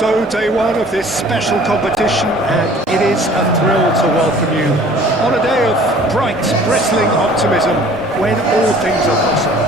So, day one of this special competition, and it is a thrill to welcome you on a day of bright, bristling optimism when all things are possible.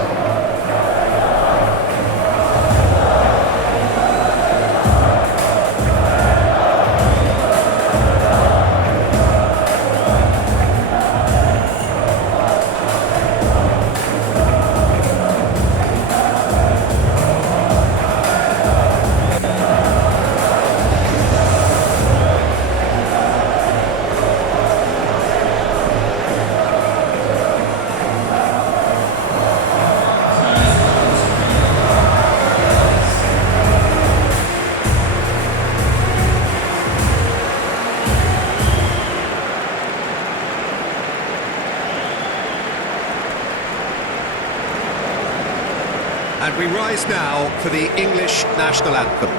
And we rise now for the English national anthem.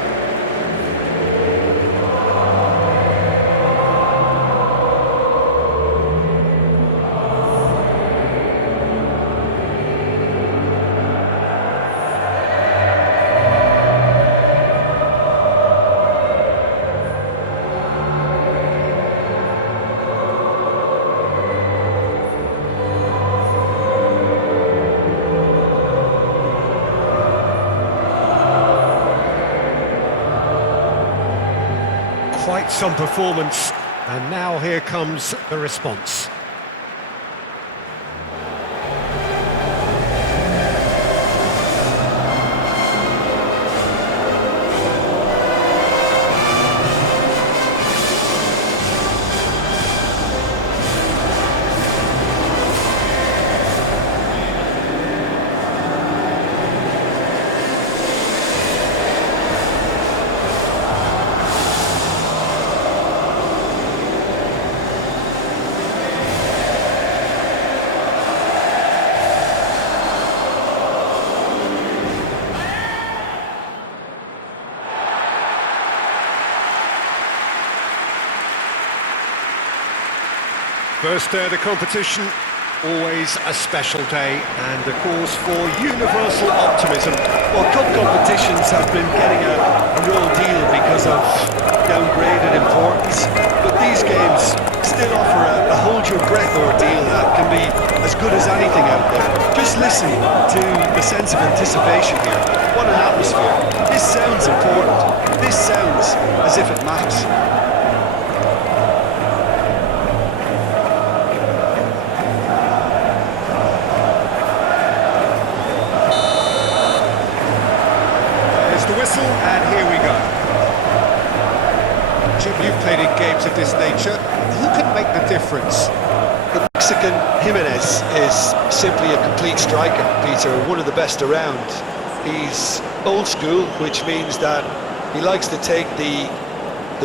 Quite some performance, and now here comes the response. First day of the competition, always a special day, and a cause for universal optimism. Well, cup competitions have been getting a real deal because of downgraded importance, but these games still offer a hold-your-breath ordeal that can be as good as anything out there. Just listen to the sense of anticipation here. What an atmosphere. This sounds important. This sounds as if it matters. And here we go. Jim, you've played in games of this nature. Who can make the difference? The Mexican Jimenez is simply a complete striker, Peter, one of the best around. He's old school, which means that he likes to take the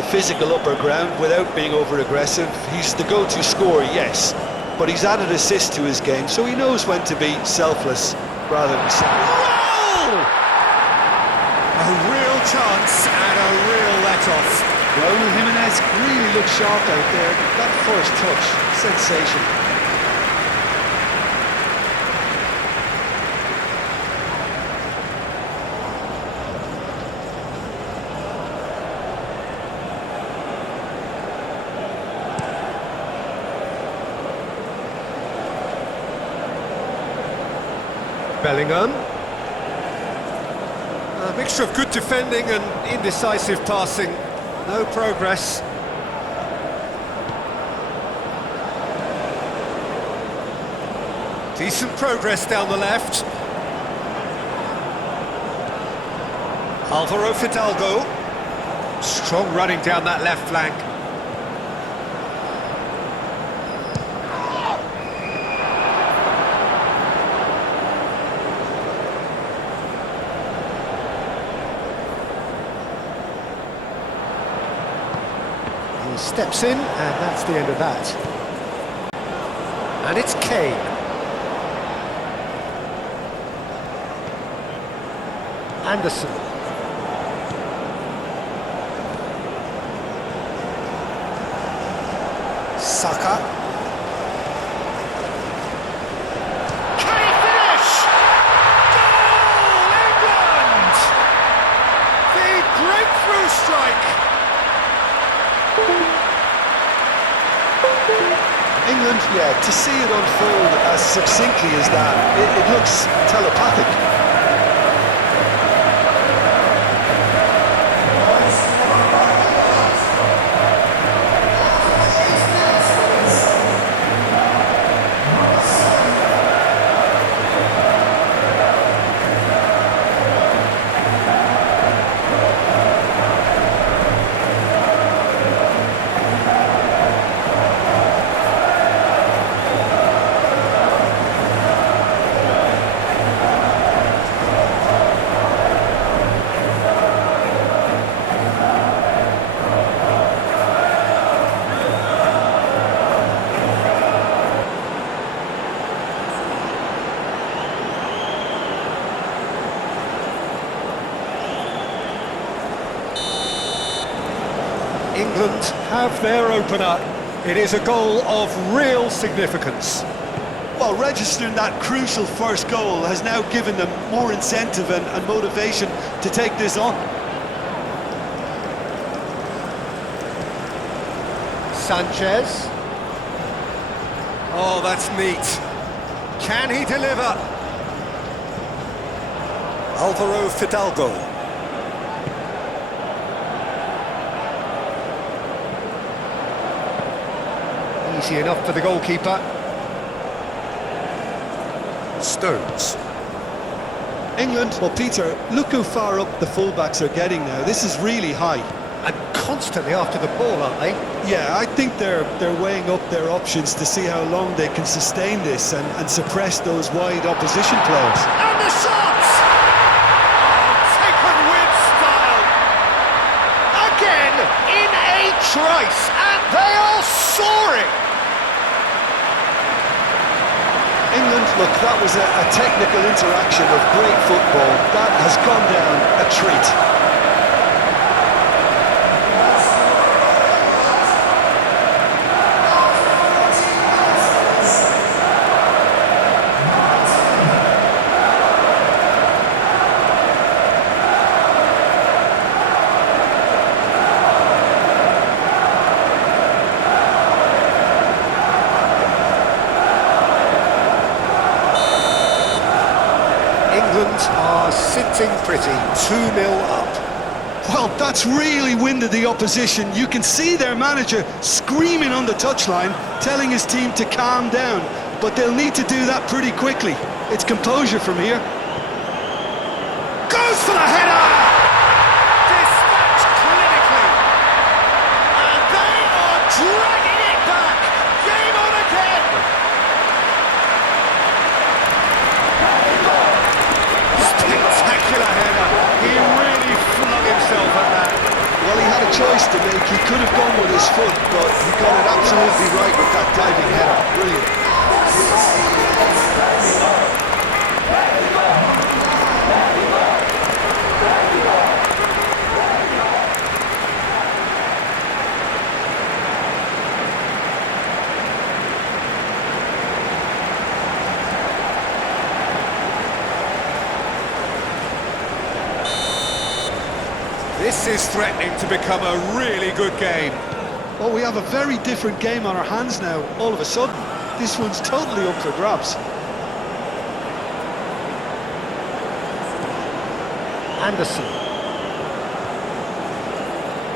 physical upper ground without being over-aggressive. He's the go-to scorer, yes, but he's added assist to his game, so he knows when to be selfless rather than selfish. A real chance and a real let-off. Raul Jimenez really looked sharp out there. That first touch, sensational. Bellingham. A mixture of good defending and indecisive passing. No progress. Decent progress down the left. Alvaro Fidalgo. Strong running down that left flank. Steps in, and that's the end of that. And it's Kane. Anderson. Saka. Can he finish? Goal, England! The breakthrough strike. strike! England, yeah, to see it unfold as succinctly as that, it looks telepathic. England have their opener. It is a goal of real significance. Well, registering that crucial first goal has now given them more incentive and motivation to take this on. Sanchez. Oh, that's neat. Can he deliver? Alvaro Fidalgo. Easy enough for the goalkeeper. Stones. England, well, Peter, look how far up the fullbacks are getting now. This is really high. And constantly after the ball, aren't they? Yeah, I think they're weighing up their options to see how long they can sustain this and suppress those wide opposition players. And the shot! Oh, taken with style! Again, in a trice, and they are soaring! England, look, that was a technical interaction of great football. That has gone down a treat. England are sitting pretty, 2-0 up. Well, that's really winded the opposition. You can see their manager screaming on the touchline, telling his team to calm down. But they'll need to do that pretty quickly. It's composure from here. Goes for the header! Dispatched clinically. And they are dragging it back. Game on again. Spectacular header. He really flung himself at that. Well, he had a choice to make. He could have gone with his foot, but he got it absolutely right with that diving header. Brilliant. This is threatening to become a really good game. Well, we have a very different game on our hands now, all of a sudden. This one's totally up for grabs. Anderson.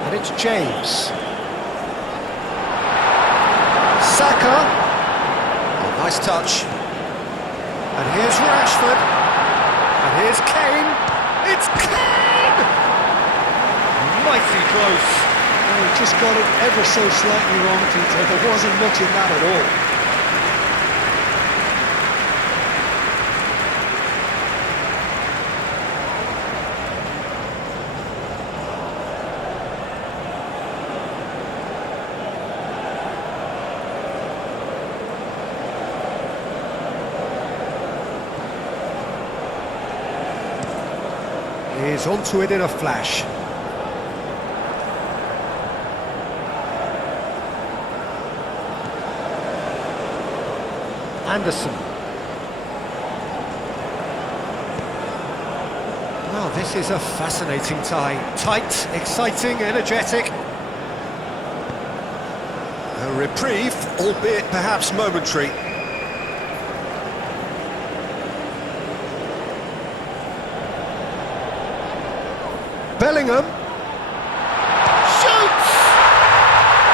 And it's James. Saka. Oh, nice touch. And here's Rashford. And here's Kane. It's Kane! Mighty close. Oh, he just got it ever so slightly wrong, Peter. There wasn't much in that at all. He's onto it in a flash. Anderson. Well, this is a fascinating tie. Tight, exciting, energetic. A reprieve, albeit perhaps momentary. Bellingham. Shoots!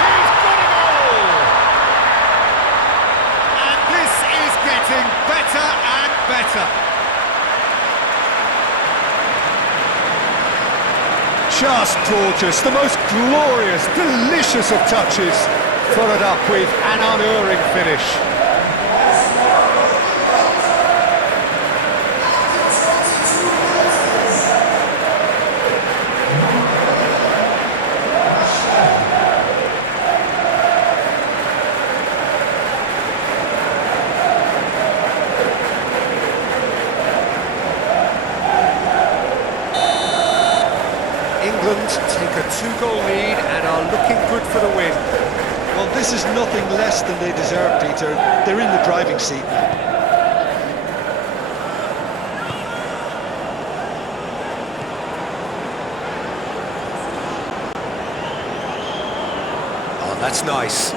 He's got it all! And this is getting better and better. Just gorgeous, the most glorious, delicious of touches, followed up with an unerring finish. England take a 2-goal lead and are looking good for the win. Well, this is nothing less than they deserve, Peter. They're in the driving seat now. Oh, that's nice.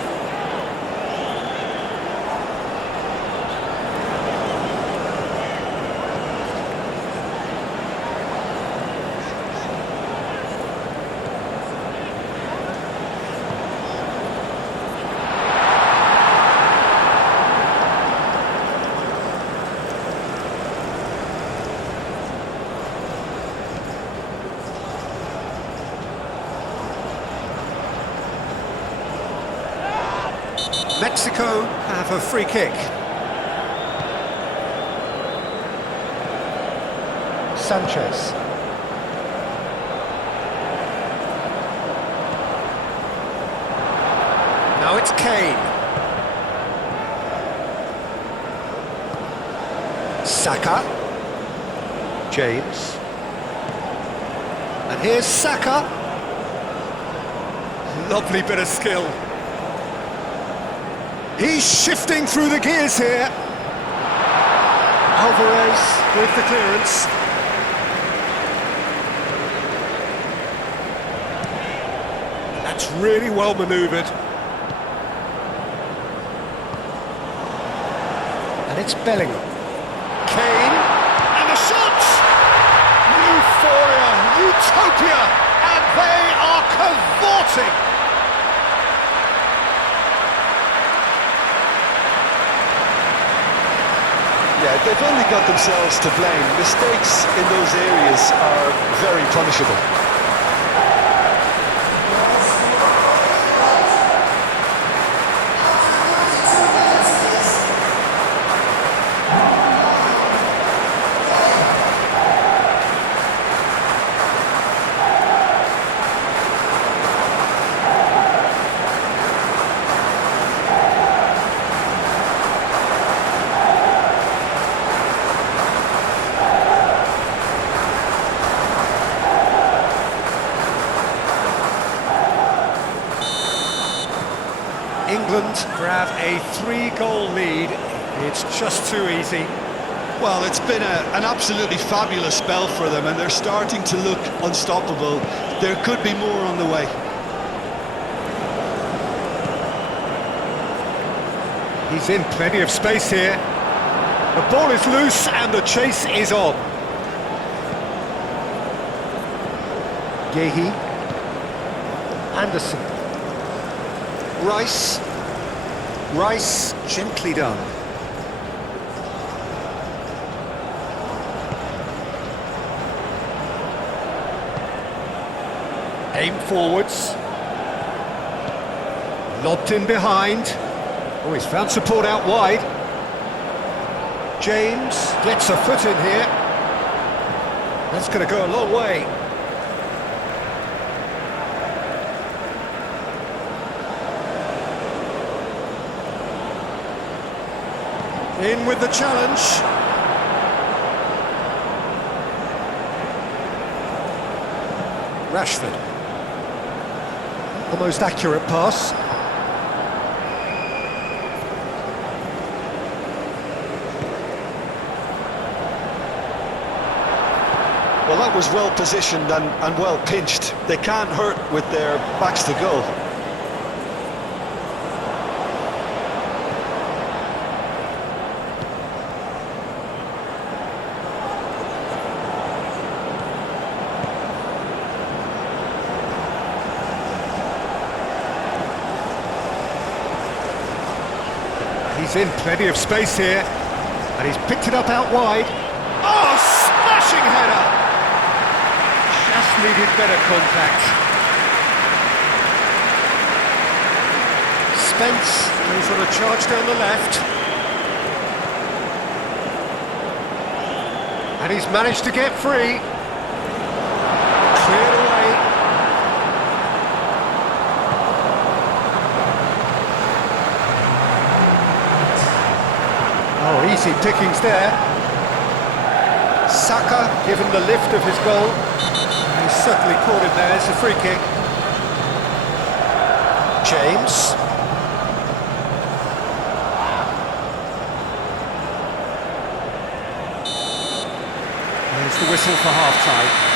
Mexico have a free kick. Sanchez. Now it's Kane. Saka. James. And here's Saka. Lovely bit of skill. He's shifting through the gears here. Alvarez with the clearance. That's really well manoeuvred. And it's Bellingham. Kane, and the shot! Euphoria, utopia, and they are cavorting. Yeah, they've only got themselves to blame. Mistakes in those areas are very punishable. England grab a 3-goal lead. It's just too easy. Well, it's been an absolutely fabulous spell for them, and they're starting to look unstoppable. There could be more on the way. He's in plenty of space here. The ball is loose and the chase is on. Yehi. Anderson. Rice. Rice, gently done. Aim forwards. Lobbed in behind. Oh, he's found support out wide. James gets a foot in here. That's going to go a long way. In with the challenge. Rashford. The most accurate pass. Well, that was well positioned and well pinched. They can't hurt with their backs to goal. He's in plenty of space here, and he's picked it up out wide. Oh, smashing header! Just needed better contact. Spence goes on a charge down the left. And he's managed to get free. Cleared away. Oh, easy pickings there. Saka given the lift of his goal. He's certainly caught him there. It's a free kick. James. There's the whistle for half-time.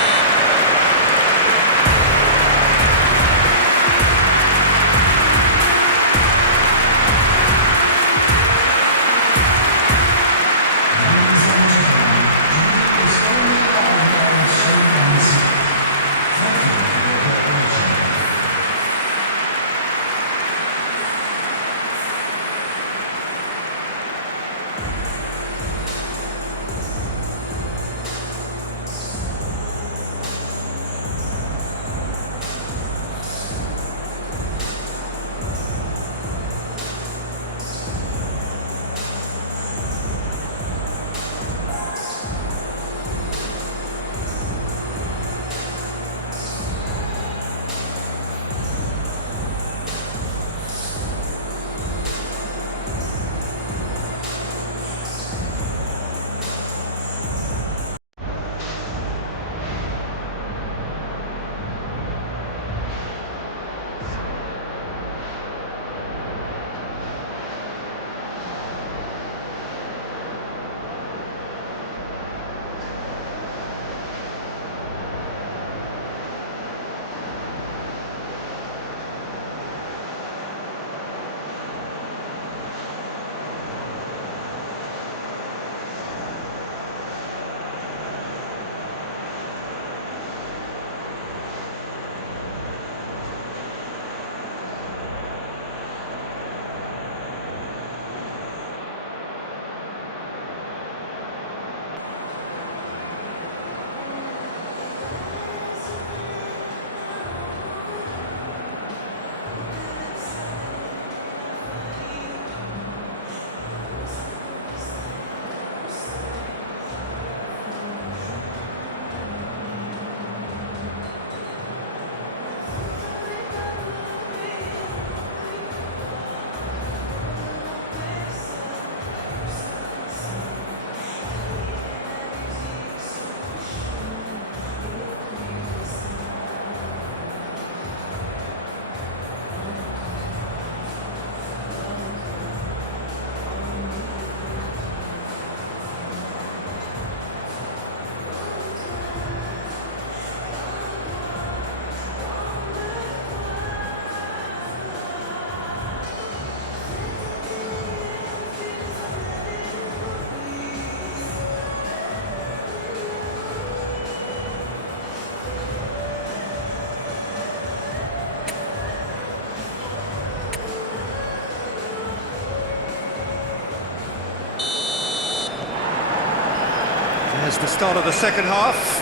There's the start of the second half.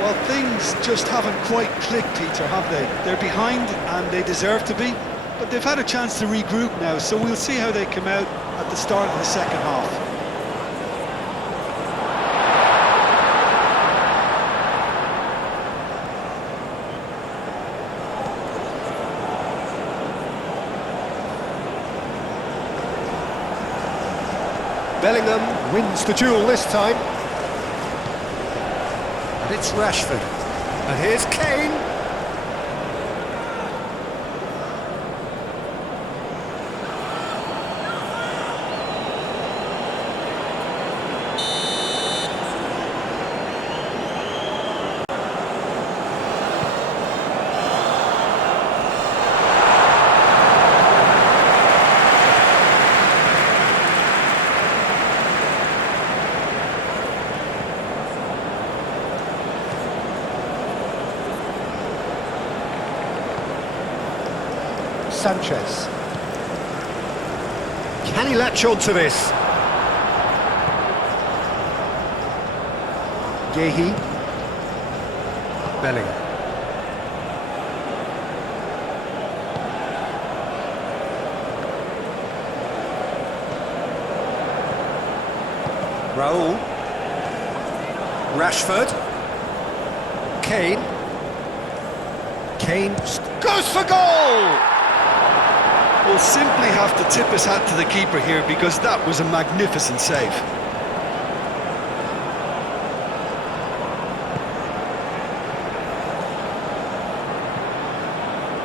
Well, things just haven't quite clicked, Peter, have they? They're behind and they deserve to be, but they've had a chance to regroup now, so we'll see how they come out at the start of the second half. Bellingham wins the duel this time. And it's Rashford. And here's Kane. Sanchez. Can he latch on to this? Gehi. Bellingham. Raul. Rashford. Kane. Kane goes for goal! We'll simply have to tip his hat to the keeper here because that was a magnificent save.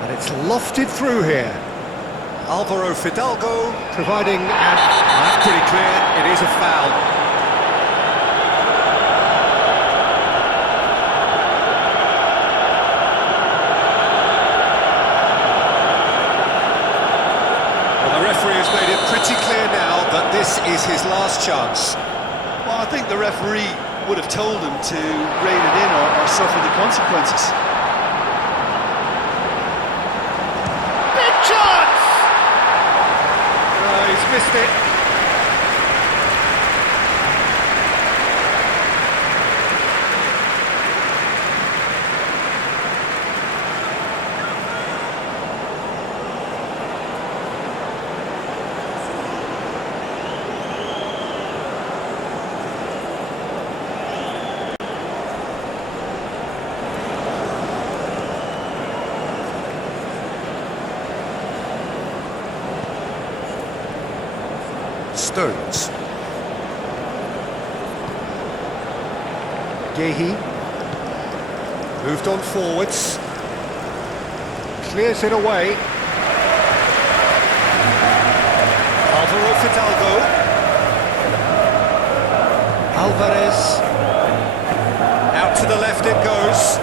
And it's lofted through here. Alvaro Fidalgo providing, and that's pretty clear, it is a foul. Made it pretty clear now that this is his last chance. Well, I think the referee would have told him to rein it in or suffer the consequences. Big chance! He's missed it. Stones. Gehi. Moved on forwards. Clears it away. Alvaro Fidalgo. Alvarez. Out to the left it goes.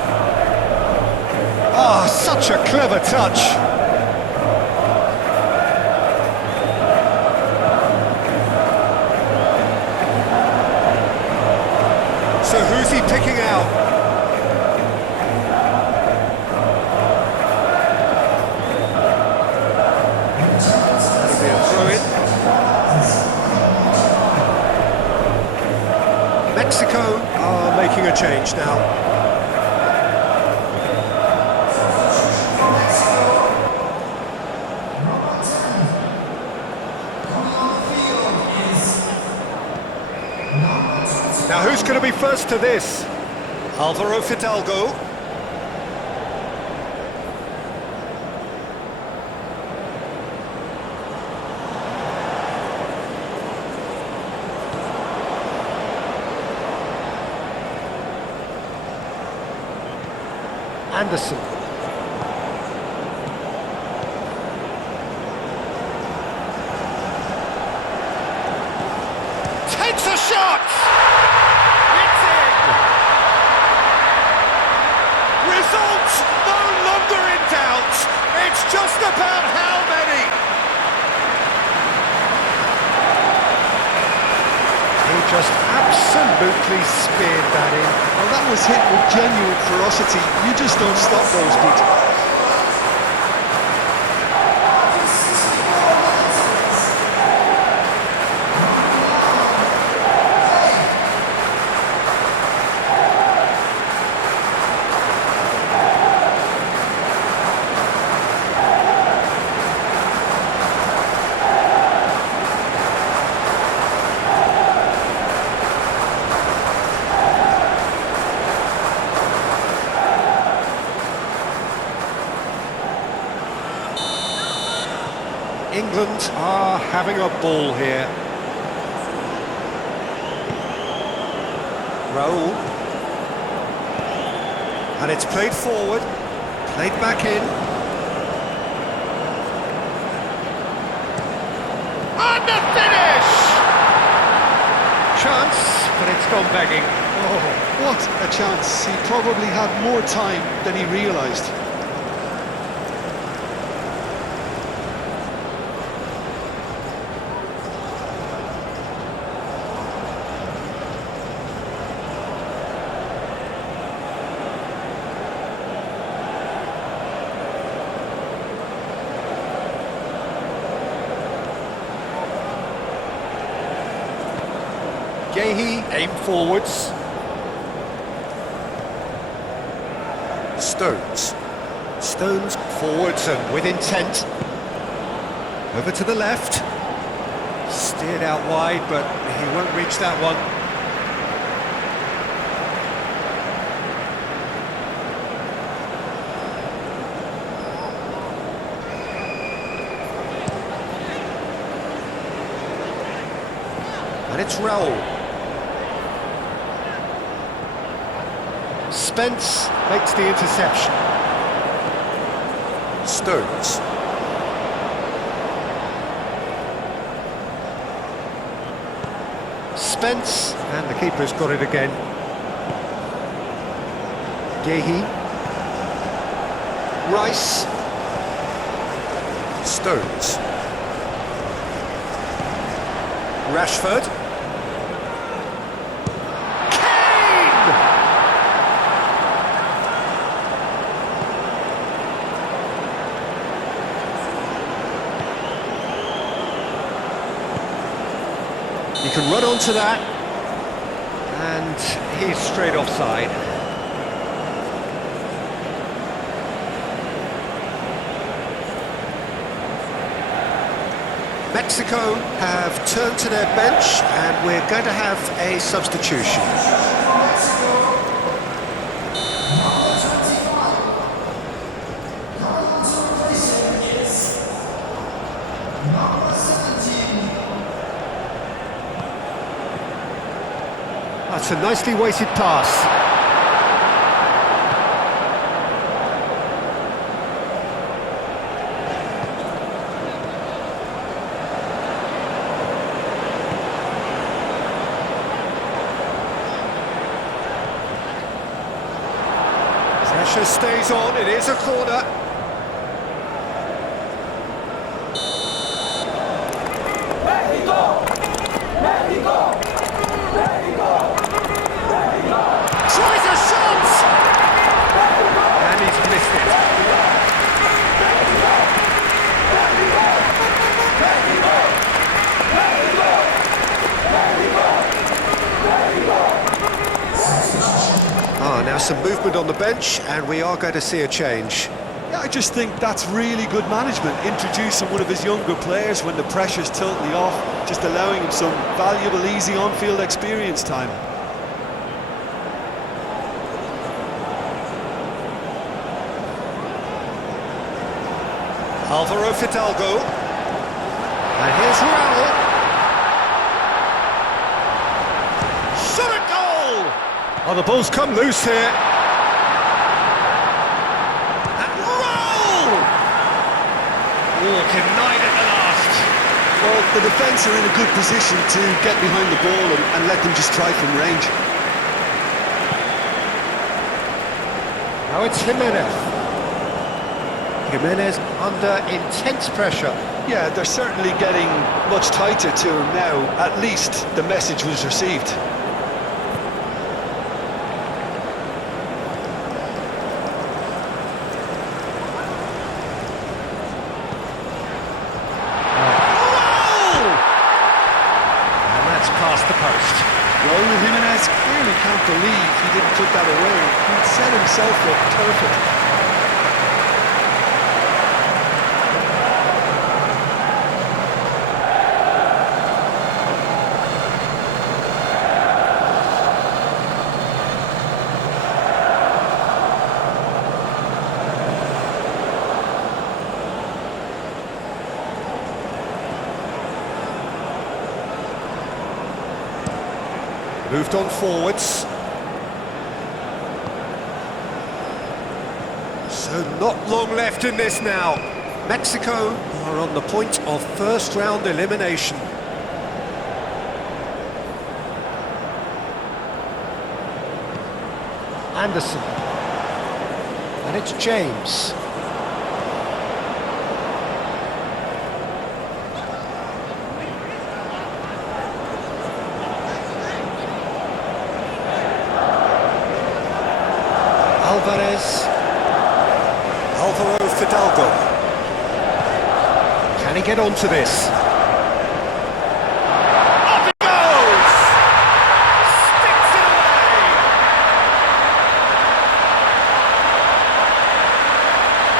Ah, such a clever touch. So who's he picking out? That'll be a throw-in. Mexico are making a change now. Now who's going to be first to this? Alvaro Fidalgo. Anderson. Takes a shot! Results no longer in doubt. It's just about how many. He just absolutely speared that in. Well, that was hit with genuine ferocity. You just don't stop those, Peter. England are having a ball here. Raul. And it's played forward, played back in. And the finish! Chance, but it's gone begging. Oh, what a chance. He probably had more time than he realised. Gehi, aim forwards. Stones. Stones forwards and with intent. Over to the left. Steered out wide, but he won't reach that one. And it's Raul. Spence makes the interception. Stones. Spence, and the keeper's got it again. Gehi. Rice. Stones. Rashford. Kane! You can run onto that, and he's straight offside. Mexico have turned to their bench, and we're going to have a substitution. That's a nicely weighted pass. Pressure stays on, it is a corner. Tries a shot! And he's missed it. Now some movement on the bench, and we are going to see a change. Yeah, I just think that's really good management, introducing one of his younger players when the pressure's totally off, just allowing him some valuable, easy on-field experience time. Alvaro Fidalgo. And here's Raul. Shot a goal! Oh, the ball's come loose here. And Raul! Oh, denied at the last. Well, the defence are in a good position to get behind the ball and let them just try from range. Now it's Jimenez. Jimenez under intense pressure. Yeah, they're certainly getting much tighter to him now. At least the message was received. And that's past the post. Raul Jimenez clearly can't believe he didn't put that away. He'd set himself up perfect. Moved on forwards. So not long left in this now. Mexico are on the point of first round elimination. Anderson. And it's James. Alvaro Fidalgo. Can he get onto this? Off it goes!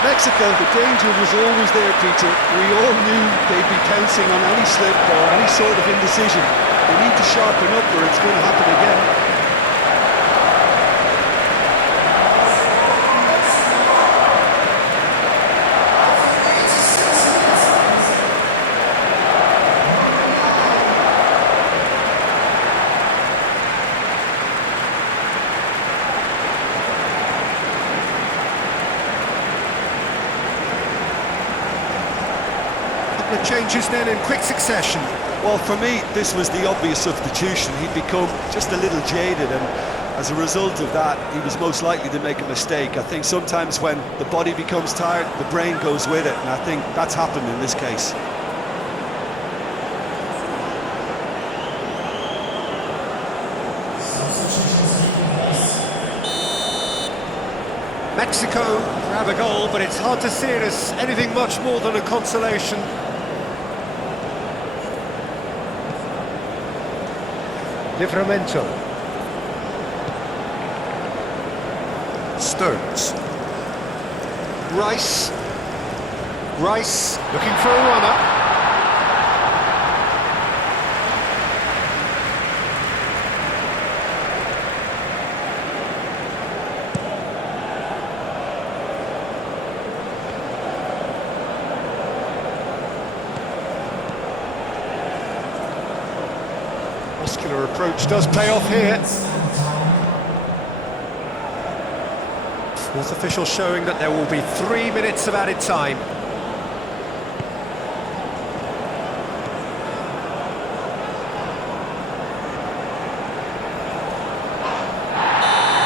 Mexico, the danger was always there, Peter. We all knew they'd be pouncing on any slip or any sort of indecision. They need to sharpen up or it's going to happen again. The changes then in quick succession. Well, for me, this was the obvious substitution. He'd become just a little jaded, and as a result of that, he was most likely to make a mistake. I think sometimes when the body becomes tired, the brain goes with it, and I think that's happened in this case. Mexico grab a goal, but it's hard to see it as anything much more than a consolation. Livramento. Stones. Rice. Rice looking for a runner. Muscular approach does pay off here. Fourth official showing that there will be 3 minutes of added time.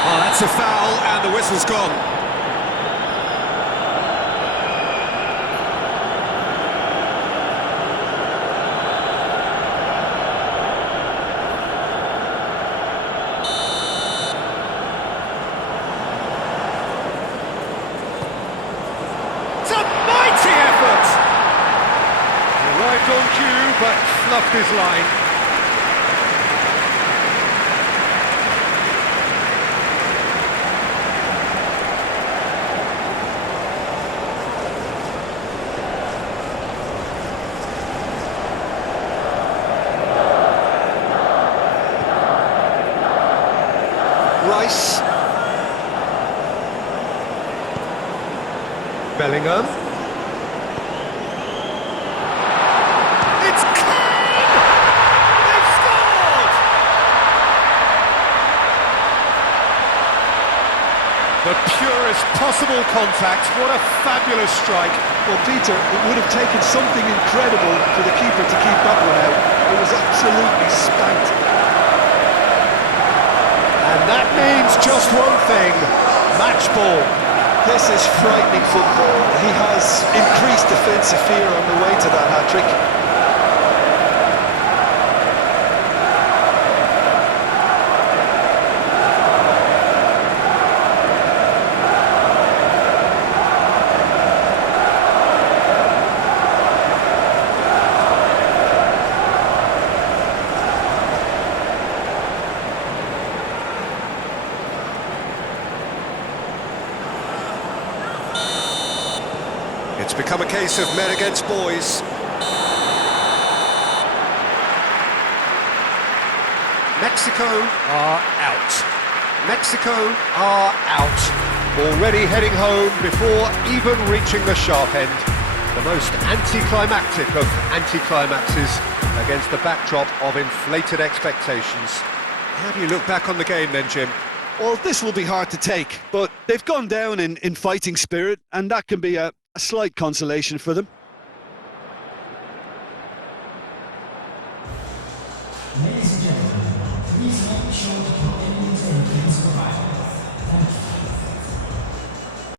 Oh, that's a foul and the whistle's gone. Arrived on cue, but fluffed his line. Rice. Bellingham. The purest possible contact. What a fabulous strike. Well, Peter, it would have taken something incredible for the keeper to keep that one out. It was absolutely spanked. And that means just one thing, match ball. This is frightening football. He has increased defensive fear on the way to that hat-trick. It's become a case of men against boys. Mexico are out. Mexico are out. Already heading home before even reaching the sharp end. The most anticlimactic of anticlimaxes against the backdrop of inflated expectations. How do you look back on the game then, Jim? Well, this will be hard to take, but they've gone down in fighting spirit, and that can be a slight consolation for them.